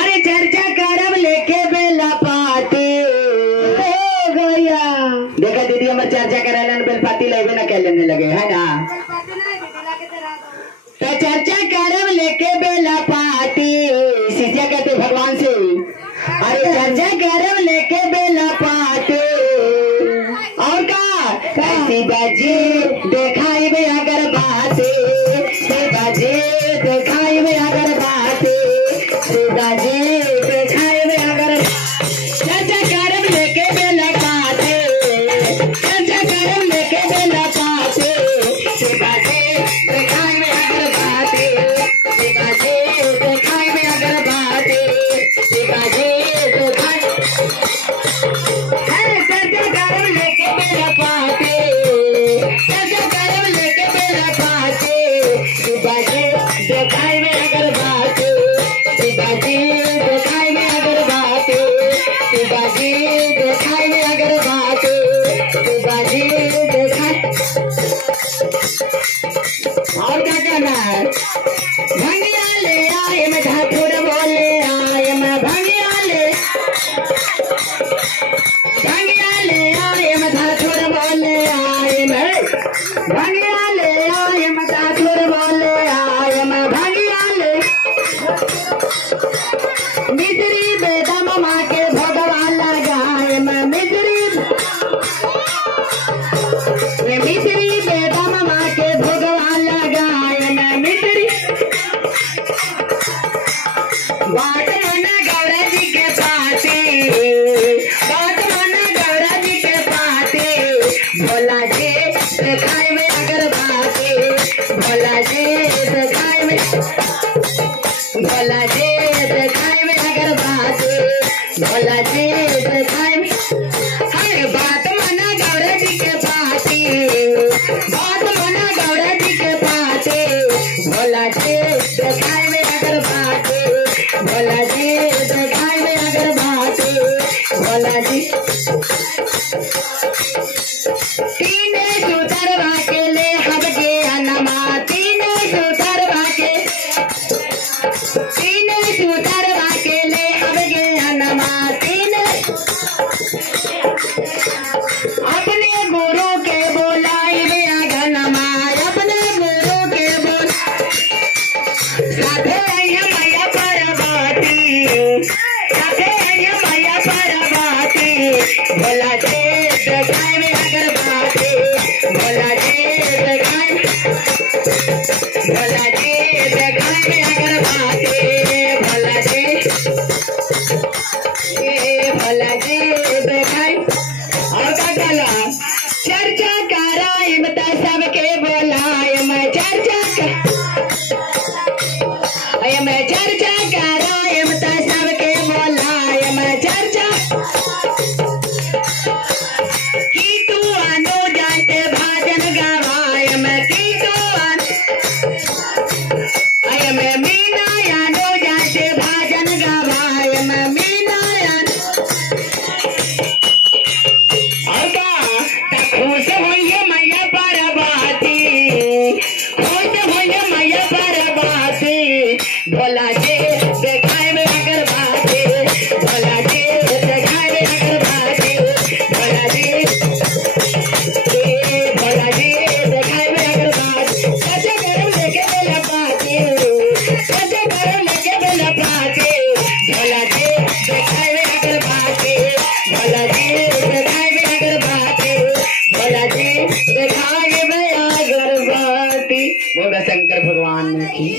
अरे चर्चा करब लेके बेला पाती हो गया। देखा दीदी हमारे चर्चा करेला बेलपाती लेवे ना कहने लगे है ना। तो चर्चा करब लेके बेला पाती शिष्या कहते भगवान से। अरे चर्चा करब लेके बेला पाती और का कैसी बाजी देखाई में अगर बाते बाजी देखाई में अगर बाते बाजी देखाई में अगर चर्चा करब लेके बेला पाते चर्चा करब लेके बेला पाते बाजी देखाई में अगर बाते बाजी देखाई में अगर बाते बाजी देखाई है चर्चा करब लेके बेला पाते चर्चा करब लेके बेला पाते बाजी देखाई में अगर बाते बाजी देखाई में अगर बाते बाजी देखाई में अगर बाते बाजी देखाई और क्या कहना है। भंगिया ले आए मैं ठाकुर बोले आए मैं भंगिया ले आए मैं ठाकुर बोले आए मैं भंगिया ले आए मैं ठाकुर बोले आए मैं भंगिया ले मिश्री बेटा मामा के भगवान लगाए मैं मिश्री बेटा मामा के भगवान लगाए मैं मिश्री बात माना गौरा जी के पाते बात माना गौरा जी के पाते भोला जी देखाई में अगर बाते भोला जी देखाई में भोला जी देखाई में अगर बाते भोला जी देखाई में हर बात माना गौरा जी के पाते बात माना गौरा जी के पाते भोला जी देखाई में अगर बाते भोला जी देखाई में अगर बाते भोला जी तीने सुधरवा के ले हब के अनमा तीने सुधरवा के ले हब के अनमा तीने अपने गुरु के बोलाई वे अगनमा अपने गुरु के बोल साथे आइया मैया परबाती साथे आइया मैया परबाती भोला जी देखाई में अगर बाते भोला जी देखाई भोला जी देखाई में अगर बाते भोला जी देखाई और का कहला चर्चा कराई मत सबके बोलाए मैं चर्चा कराई मत सबके बोलाए मैं चर्चा की तू आनो जानते भाजन गवाए मैं की तू मैं मीना यानो जानते भाजन गवाए मैं मीना खुश होइए मैया परबाती खुश होइए मैया परबाती भोला जी देखाई में अगर बाते भोला जी देखाई में अगर बाते भोला जी देखाई में अगर बाते कैसे गरम लेके बेला पाते कैसे गरम लेके बेला पाते भोला जी देखाई में अगर बाते भोला जी देखाई में अगर बाते भोला जी देखाई में अगर बाती बोला शंकर भगवान ने की।